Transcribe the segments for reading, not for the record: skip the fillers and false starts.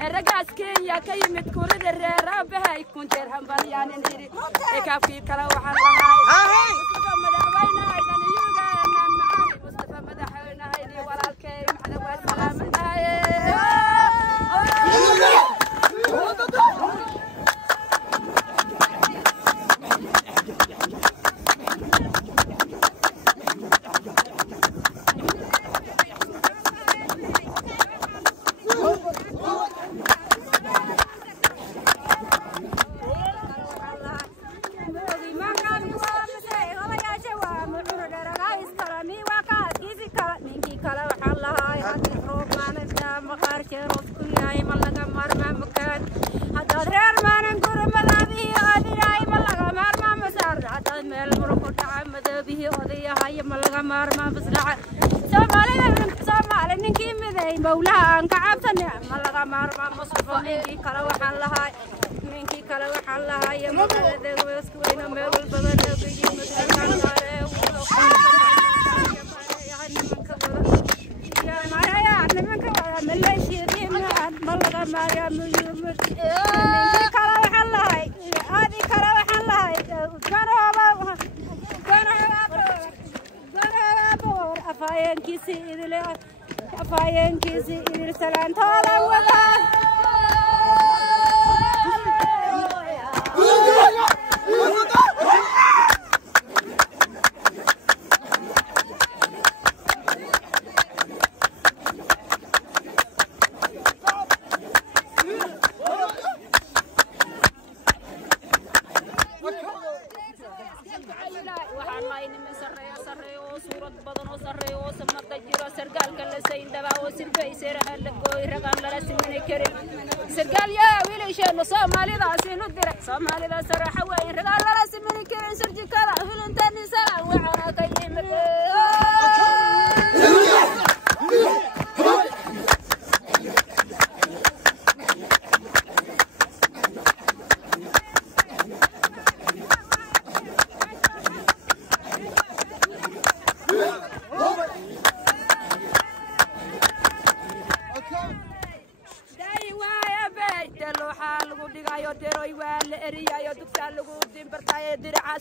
الرجاس كينيا كيمة كورد الراب هاي كون جرهم بليان ندري كافي كلا وحنا مصطفى مدحوينا إذا نيوجا نان معاني مصطفى مدحوينا هيني ولا الكيم على والسلام مولا أنك عبتنا ملقا مارما مصطفى منكي كلا وحن لهاي منكي كلا وحن لهاي يا مدرد ويسكوين ميول بدر وكي مدرد يا ماريا نمك ملاشي ديما ملقا ماريا منكي كلا وحن لهاي هذه كلا وحن لهاي كانوا أفاين كيسي إذا أفاين كيسي إرسلان طالع وطال سرقال يا ويلي شيء صومالي ذا سينو الدرع صومالي ذا سرحة وين رقال لا سمني كرين سرجي كرع في الانتاني سرع وعنا كيمك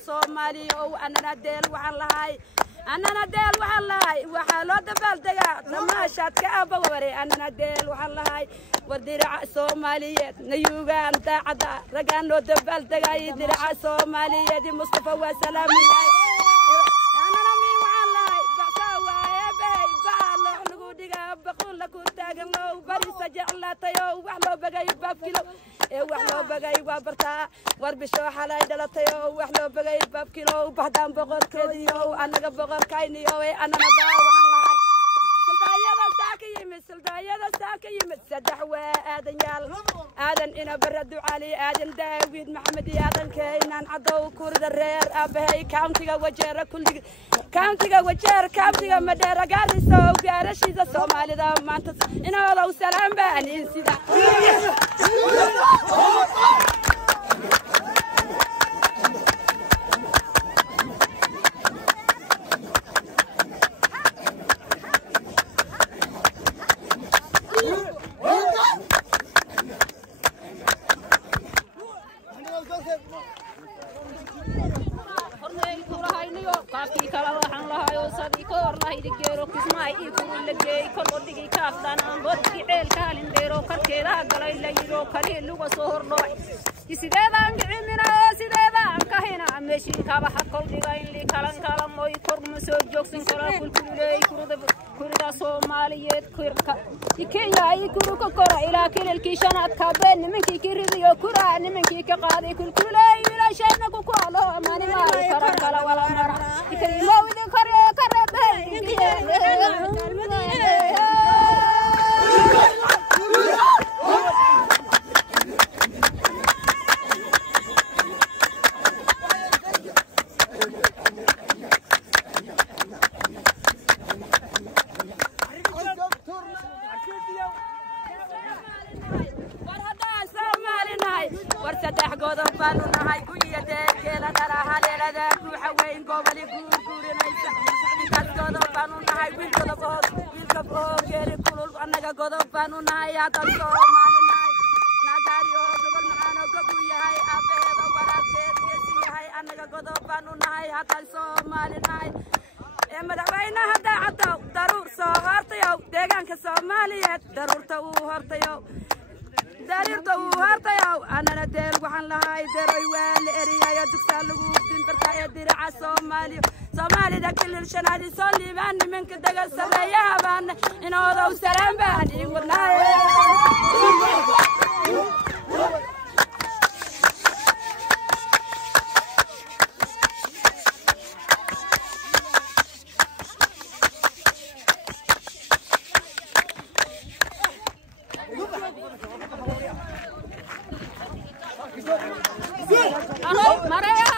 Somali oo anana deel waxaan lahay waxa loo dabaaldegaa damaashaadka aba wari anana deel waxaan lahay wadiraca Soomaaliyeed nayuugan daacada ragaan loo dabaaldegay diraca Soomaaliyeed Mustafa wa salaamullahi anana min waxaan lahay bacsawa eebay baalo lagu dhigaa baqul la ku taagan loo bari sajaclatayo wax loo bagay baabkilo wax loo bagay waa bartaa warbisho xalay dhalatayo wax loo bagay baabkilo bahdaan boqorkeediyo anaga boqorkayniyo anana baa waxaan lahay سلطايا ساكيمت سدح وآدن يال آدن إنا بردو علي آدن داويد محمد آدن كينان عدو كورد الرير أبهي كاونتيغا وجيرا كل كاونتيغا وجير كاونتيغا مديرا قاري سو بيارشيزا سومالي دا مانتس إنا ولو سلام باني انسيدا كيشانات كابين منكي كيريو كورا منكي كقاضي كل كلي ولا شيء نكو كله ماني ما كرر كلا ولا مرة كريم وذن wiilka oo geeri kulul annaga godob baan u nahay haddaan Soomaali nahay nagaari oo gobol macaan oo gob u yahay aabaheeda walaalkeed geesi yahay annaga godob baan u nahay haddaan Soomaali nahay madaxweynaha daacadda daruur soo hortayow deegaanka Soomaaliyeed daruurta uu hortayow anana deel waxaan lahay deroy waa la eriyayo dugsaa lagu dinbarka ee diraca Soomaalida kilil shanaadi soo liibaan nimanka daga sareeyaha baan inoodow salaan baan ii wadnahay Maria